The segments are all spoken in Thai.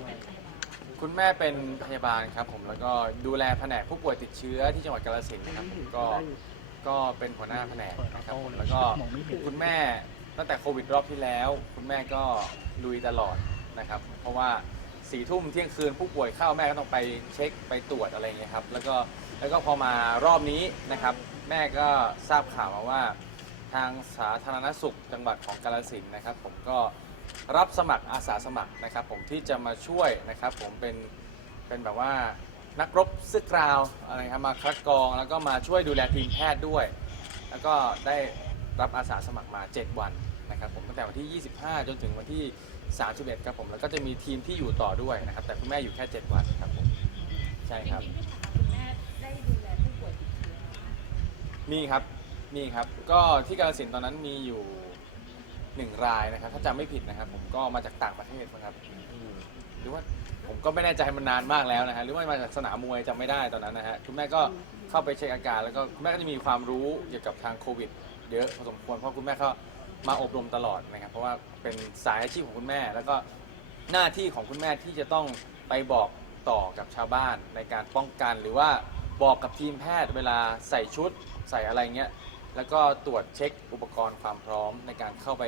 ด้วยคุณแม่เป็นพยาบาลครับผมแล้วก็ดูแลแผนกผู้ป่วยติดเชื้อที่จังหวัดกาฬสินธุ์นะครับผมก็ก็เป็นหัวหน้าแผนกนะครับผมแล้วก็คุณแม่ตั้งแต่โควิดรอบที่แล้ว คุณแม่ก็ลุยตลอดนะครับ เพราะว่าสี่ทุ่มเที่ยงคืนผู้ป่วยเข้าแม่ก็ต้องไปเช็คไปตรวจอะไรอย่างเงี้ยครับแล้วก็แล้วก็พอมารอบนี้นะครับแม่ก็ทราบข่าวมาว่า ทางสาธารณสุขจังหวัดของกาฬสินธุ์นะครับ ผมก็ รับสมัครอาสาสมัครนะครับผมที่จะมาช่วยนะครับผมเป็นเป็นแบบว่านักรบเสื้อกราวอะไรครับมาคัดกรอง แล้วก็มาช่วยดูแลทีมแพทย์ด้วย แล้วก็ได้รับอาสาสมัครมา 7 วันนะครับผมตั้งแต่วันที่ 25 จนถึงวันที่ 31ครับผมแล้วก็จะมีทีมที่อยู่ต่อด้วยนะครับ แต่คุณแม่อยู่แค่ 7 วันครับผมใช่ครับจริงๆที่ผ่านมาคุณแม่ได้ดูแลผู้ป่วยติดเชื้อไหมคะมีครับมีครับ ก็ที่กาฬสินธุ์ตอนนั้นมีอยู่ หนึ่งรายนะครับ ถ้าจำไม่ผิดนะครับ ผมก็มาจากต่างประเทศนะครับหรือว่าผมก็ไม่แน่ใจมันนานมากแล้วนะฮะหรือว่ามาจากสนามมวยจำไม่ได้ตอนนั้นนะฮะคุณแม่ก็เข้าไปเช็คอาการ แล้วก็คุณแม่ก็จะมีความรู้เกี่ยวกับทางโควิดเยอะพอสมควรเพราะคุณแม่ก็มาอบรมตลอดนะครับ เพราะว่าเป็นสายอาชีพของคุณแม่ แล้วก็หน้าที่ของคุณแม่ที่จะต้องไปบอกต่อกับชาวบ้านในการป้องกัน หรือว่าบอกกับทีมแพทย์เวลาใส่ชุดใส่อะไรเงี้ย แล้วก็ตรวจเช็คอุปกรณ์ความพร้อมในการเข้าไป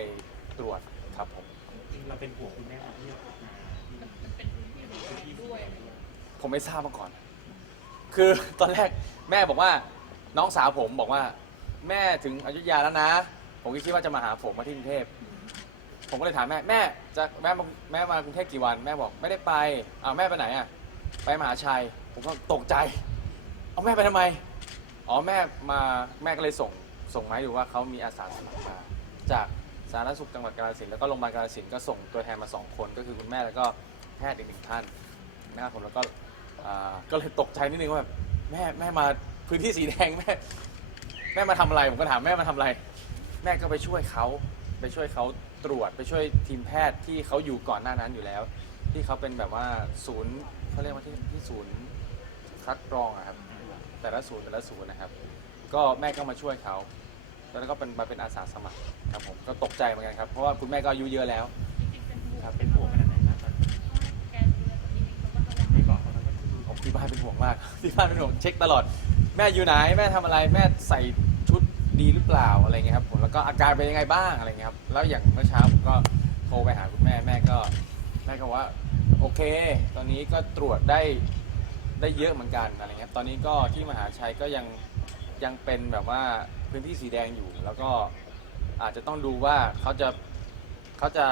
ตรวจครับผม จริงๆเราเป็นห่วงคุณแม่ที่ออกมามันเป็นพื้นที่ของเราด้วยอะไรอย่างเงี้ยผมไม่ทราบมาก่อน คือตอนแรกแม่บอกว่าน้องสาวผมบอกว่า แม่ถึงอยุธยาแล้วนะ ผมก็คิดว่าจะมาหาผมมาที่กรุงเทพ ผมก็เลยถามแม่แม่จะแม่มาแม่มากรุงเทพกี่วันแม่บอกไม่ได้ไปอ้าวแม่ไปไหนอะไปมหาชัยผมก็ตกใจ เอาแม่ไปทำไม อ๋อแม่มาแม่ก็เลยส่ง ส่งมาให้ดูว่าเขามีอาสาสมัครมาจากสาธารณสุขจังหวัดกาฬสินธุ์แล้วก็โรงพยาบาลกาฬสินธุ์ก็ส่งตัวแทนมาสองคนก็คือคุณแม่แล้วก็แพทย์อีกหนึ่งท่านนะครับผมแล้วก็อ่าก็เลยตกใจนิดนึงว่าแบบแม่แม่มาพื้นที่สีแดงแม่แม่มาทำอะไรผมก็ถามแม่มาทำอะไร แม่ก็ไปช่วยเขาไปช่วยเขาตรวจไปช่วยทีมแพทย์ที่เขาอยู่ก่อนหน้านั้นอยู่แล้ว ที่เขาเป็นแบบว่าศูนย์เขาเรียกว่าที่ที่ศูนย์คัดกรองอะครับ แต่ละศูนย์แต่ละศูนย์นะครับ ก็แม่ก็มาช่วยเขา แล้วก็เป็นมาเป็นอาสาสมัครครับผมก็ตกใจเหมือนกันครับเพราะว่าคุณแม่ก็อายุเยอะแล้วจริงๆเป็นห่วงครับเป็นห่วงขนาดไหนนะตอนนี้แกดูแลแบบนี้เขาก็ระวังไม่บอกเขาแล้วก็ดูผมที่บ้านเป็นห่วงมาก ที่บ้านเป็นห่วงเช็คตลอด แม่อยู่ไหนแม่ทำอะไรแม่ใส่ชุดดีหรือเปล่าอะไรเงี้ยครับผมแล้วก็อาการเป็นยังไงบ้างอะไรเงี้ยครับแล้วอย่างเมื่อเช้าผมก็โทรไปหาคุณแม่แม่ก็แม่ก็บอกว่าโอเค ตอนนี้ก็ตรวจได้ได้เยอะเหมือนกันอะไรเงี้ยตอนนี้ก็ที่มหาชัยก็ยัง ยังเป็นแบบว่าพื้นที่สีแดงอยู่ แล้วก็อาจจะต้องดูว่าเขาจะเขาจะ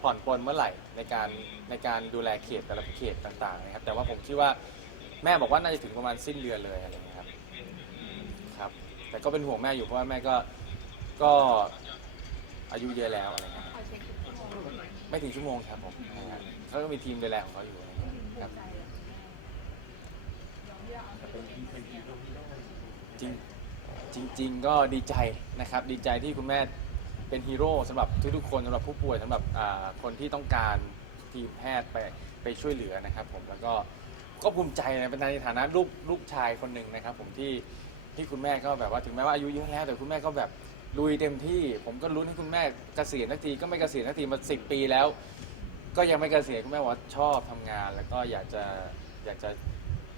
ผ่อนปลนเมื่อไหร่ในการในการดูแลเขตแต่ละเขตต่างๆนะครับแต่ว่าผมคิดว่าแม่บอกว่าน่าจะถึงประมาณสิ้นเดือนเลยอะไรเงี้ยครับครับแต่ก็เป็นห่วงแม่อยู่เพราะว่าแม่ก็ก็อายุเยอะแล้วอะไรเงี้ยไม่ถึงชั่วโมงครับผมเขาก็มีทีมดูแลของเขาอยู่อะไรเงี้ยครับ เป็นเป็น จริงจริง ๆ ก็ดีใจนะครับดีใจที่คุณแม่เป็นฮีโร่สำหรับทุกๆคนสำหรับผู้ป่วยสำหรับอ่าคนที่ต้องการทีมแพทย์ไปไปช่วยเหลือนะครับ ผมแล้วก็ก็ภูมิใจนะเป็นในฐานะลูกลูกชายคนหนึ่งนะครับ ผมที่ที่คุณแม่ก็แบบว่าถึงแม้ว่าอายุเยอะแล้ว แต่คุณแม่ก็แบบลุยเต็มที่ ผมก็ลุ้นให้คุณแม่เกษียณทันทีก็ไม่เกษียณทันทีมาสิปีแล้ว ก็ยังไม่เกษียณคุณแม่บอกว่าชอบทำงาน แล้วก็อยากจะอยากจะ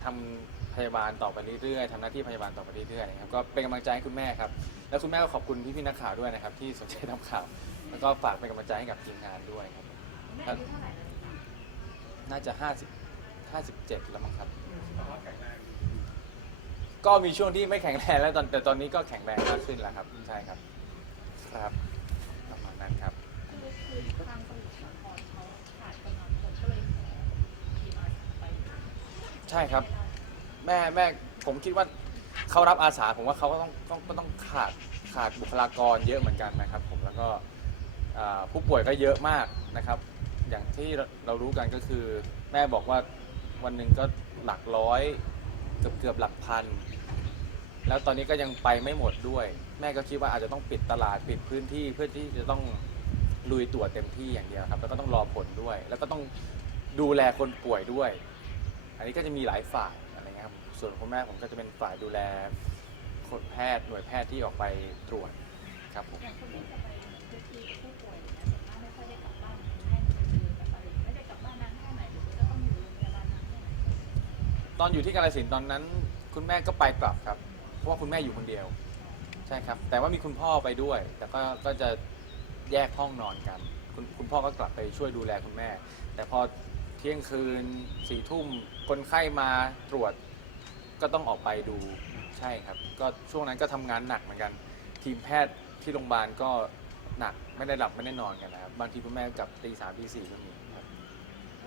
ทำ พยาบาลต่อไปเรื่อยๆทำหน้าที่พยาบาลต่อไปเรื่อยๆนะครับก็เป็นกำลังใจให้คุณแม่ครับ แล้วคุณแม่ก็ขอบคุณพี่ๆนักข่าวด้วยนะครับที่สนใจทำข่าวแล้วก็ฝากเป็นกำลังใจให้กับทีมงานด้วยครับ แม่อายุเท่าไหร่แล้วน่าจะ 50 57 แล้วมั้งครับเพราะว่าแข็งแรงก็มีช่วงที่ไม่แข็งแรงแล้วตอนแต่ตอนนี้ก็แข็งแรงมากขึ้นแล้วครับใช่ครับ ครับประมาณนั้นครับ คือคือทางสมุทรสาครเขาขาดกำลังคนก็เลยขอทีมอาสาไปใช่ครับ แม่แม่ผมคิดว่าเขารับอาสาผมว่าเขาก็ต้องต้องก็ต้องขาดขาดบุคลากรเยอะเหมือนกันนะครับ ผมแล้วก็อ่าผู้ป่วยก็เยอะมากนะครับ อย่างที่เราเรารู้กันก็คือ แม่บอกว่าวันหนึ่งก็หลักร้อยเกือบเกือบหลักพัน แล้วตอนนี้ก็ยังไปไม่หมดด้วย แม่ก็คิดว่าอาจจะต้องปิดตลาดปิดพื้นที่เพื่อที่จะต้องลุยตรวจเต็มที่อย่างเดียวครับ แล้วก็ต้องรอผลด้วย แล้วก็ต้องดูแลคนป่วยด้วย อันนี้ก็จะมีหลายฝ่าย ส่วนคุณแม่ผมก็จะเป็นฝ่ายดูแลคนแพทย์หน่วยแพทย์ที่ออกไปตรวจครับผมอย่างคนที่จะไปพื้นที่ผู้ป่วยเนี่ยส่วนมากไม่ค่อยได้กลับบ้านให้ไปเจอกับอะไรไม่ได้กลับบ้านนานเท่าไหร่ตอนอยู่ที่กาลสินธุ์ตอนนั้น คุณแม่ก็ไปกลับครับ เพราะว่าคุณแม่อยู่คนเดียว ใช่ครับ แต่ว่ามีคุณพ่อไปด้วย แต่ก็ก็จะแยกห้องนอนกัน คุณคุณพ่อก็กลับไปช่วยดูแลคุณแม่ แต่พอเที่ยงคืนสี่ทุ่มคนไข้มาตรวจ ก็ต้องออกไปดูใช่ครับ ก็ช่วงนั้นก็ทำงานหนักเหมือนกัน ทีมแพทย์ที่โรงพยาบาลก็หนักไม่ได้หลับไม่ได้นอนกันนะครับบางทีคุณแม่กลับตีสามตีสี่ก็มีครับ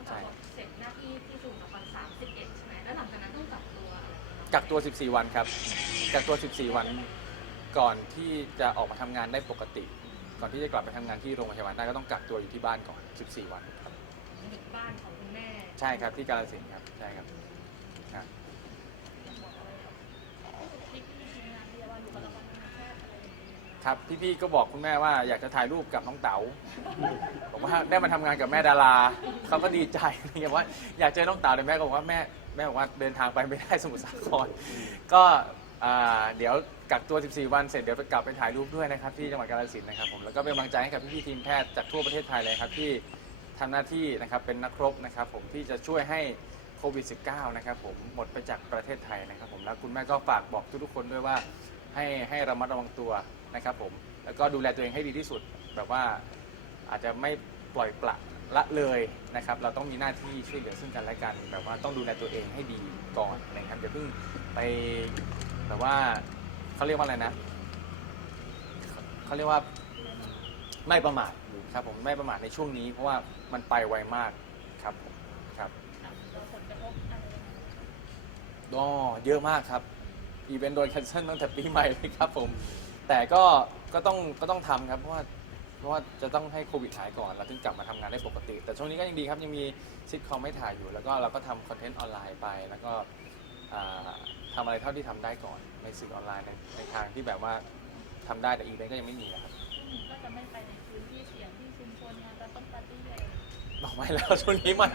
ใช่ เสร็จหน้าที่ที่สมุทรสาครสามสิบเอ็ดใช่ไหมแล้วหลังจากนั้นต้องกักตัวอะไรไหมคะกักตัว 14 วันครับกักตัว 14 วันก่อนที่จะออกมาทำงานได้ปกติ ก่อนที่จะกลับไปทำงานที่โรงพยาบาลได้ก็ต้องกักตัวอยู่ที่บ้านก่อน 14 วันครับ ถึงบ้านของคุณแม่ใช่ครับที่กาฬสินธุ์ครับใช่ครับครับ ที่ที่ทีมงานพยาบาลบุ คลากรทางการแพทย์อะไรอย่างนี้ครับพี่ๆก็บอกคุณแม่ว่าอยากจะถ่ายรูปกับน้องเต๋าบอกว่าได้มาทำงานกับแม่ดาราเขาก็ดีใจอย่างว่าอยากเจอน้องเต๋าแต่แม่ก็บอกว่าแม่แม่บอกว่าเดินทางไปไม่ได้สมุทรสาครก็อ่าเดี๋ยวกักตัว 14 วันเสร็จเดี๋ยวไปกลับไปถ่ายรูปด้วยนะครับที่จังหวัดกาฬสินธุ์นะครับผมแล้วก็เป็นกำลังใจให้กับพี่ๆทีมแพทย์จากทั่วประเทศไทยเลยครับที่ทำหน้าที่นะครับเป็นนักรบนะครับผมที่จะช่วยให้ โควิด -19 นะครับผมหมดไปจากประเทศไทยนะครับผมแล้วคุณแม่ก็ฝากบอกทุกๆคนด้วยว่าให้ให้ระมัดระวังตัวนะครับผมแล้วก็ดูแลตัวเองให้ดีที่สุด แบบว่าอาจจะไม่ปล่อยปละละเลยนะครับ เราต้องมีหน้าที่ช่วยเหลือซึ่งกันและกัน แบบว่าต้องดูแลตัวเองให้ดีก่อนนะครับอย่าเพิ่งไปแบบว่าเขาเรียกว่าอะไรนะเขาเรียกว่าไม่ประมาทครับผมไม่ประมาทในช่วงนี้เพราะว่ามันไปไวมากครับผมครับ แล้วผลกระทบอะไรยังไง ก็เยอะมากครับ อีเวนต์โดนแคนเซิลตั้งแต่ปีใหม่เลยครับผม แต่ก็ก็ต้องก็ต้องทำครับเพราะว่าเพราะว่าจะต้องให้โควิดหายก่อนแล้วถึงกลับมาทำงานได้ปกติ แต่ช่วงนี้ก็ยังดีครับยังมีซิทคอมไม่ถ่ายอยู่ แล้วก็เราก็ทำคอนเทนต์ออนไลน์ไป แล้วก็อ่าทำอะไรเท่าที่ทำได้ก่อนในสื่อออนไลน์ในในทางที่แบบว่าทำได้แต่อีเวนต์ก็ยังไม่มีนะครับ ก็จะไม่ไปในพื้นที่เสี่ยงที่ชุมชนงานจะต้องปาร์ตี้อะไรบอกไม่แล้วช่วงนี้ไม่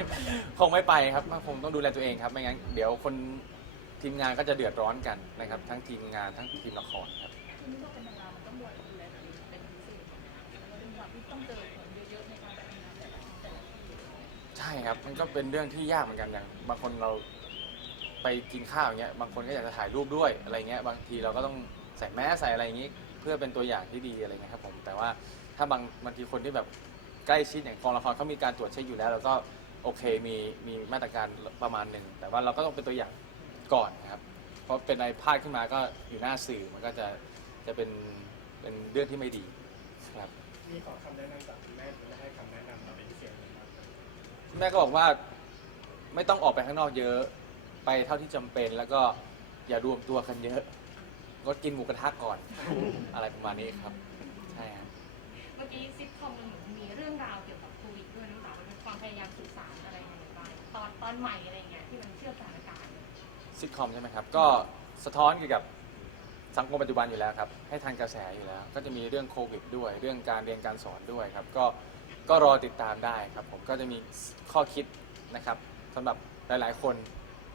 คงไม่ไปครับคงต้องดูแลตัวเองครับ ไม่งั้นเดี๋ยวคน ทีมงานก็จะเดือดร้อนกันนะครับ ทั้งทีมงานทั้งทีมละครครับทีนี้ก็เป็นดารามันต้องดูแลตัวเองเป็นพิเศษแล้วด้วยความที่ต้องเจอคนเยอะๆในการทำงานแต่ละแต่ละที่ใช่ครับ มันก็เป็นเรื่องที่ยากเหมือนกันอย่างบางคนเราไปกินข้าวอย่างเงี้ยบางคนก็อยากจะถ่ายรูปด้วยอะไรเงี้ยบางทีเราก็ต้องใส่แมสใส่อะไรอย่างงี้ เพื่อเป็นตัวอย่างที่ดีอะไรเงี้ยครับผมแต่ว่าถ้าบางบางทีคนที่แบบใกล้ชิดอย่างกองละครเขามีการตรวจเช็คอยู่แล้วแล้วก็โอเคมีมีมาตรการประมาณหนึ่งแต่ว่าเราก็ต้องเป็นตัวอย่าง ก่อนนะครับ เพราะเป็นอะไรพลาดขึ้นมาก็อยู่หน้าสื่อมันก็จะจะเป็นเป็นเรื่องที่ไม่ดีครับ มีขอคำแนะนำจากคุณแม่หรือให้คำแนะนำเราเป็นพิเศษไหมครับแม่ก็บอกว่าไม่ต้องออกไปข้างนอกเยอะไปเท่าที่จำเป็น แล้วก็อย่ารวมตัวกันเยอะก็กินหมูกระทะก่อน อะไรประมาณนี้ครับ ใช่ครับ เมื่อกี้ซิทคอมมันเหมือนมีเรื่องราวเกี่ยวกับโควิดด้วยน้องสาวมันเป็นความพยายามสื่อสารอะไรยังไงบ้างตอนตอนใหม่อะไรเงี้ยที่มันเชื่อมสถานการณ์ ซิทคอมใช่ไหมครับ ก็สะท้อนเกี่ยวกับสังคมปัจจุบันอยู่แล้วครับ ให้ทันกระแสอยู่แล้ว ก็จะมีเรื่องโควิดด้วย เรื่องการเรียนการสอนด้วยครับ ก็ก็รอติดตามได้ครับ ผมก็จะมีข้อคิดนะครับสำหรับหลาย ๆ คน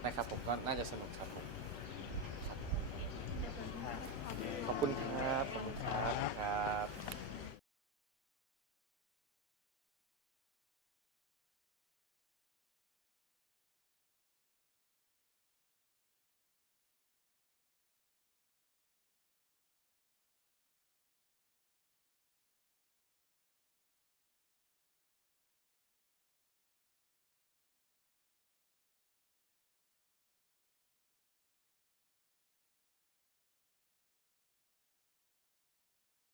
นะครับ ผมก็น่าจะสนุกครับผมครับขอบคุณครับ ขอบคุณครับครับ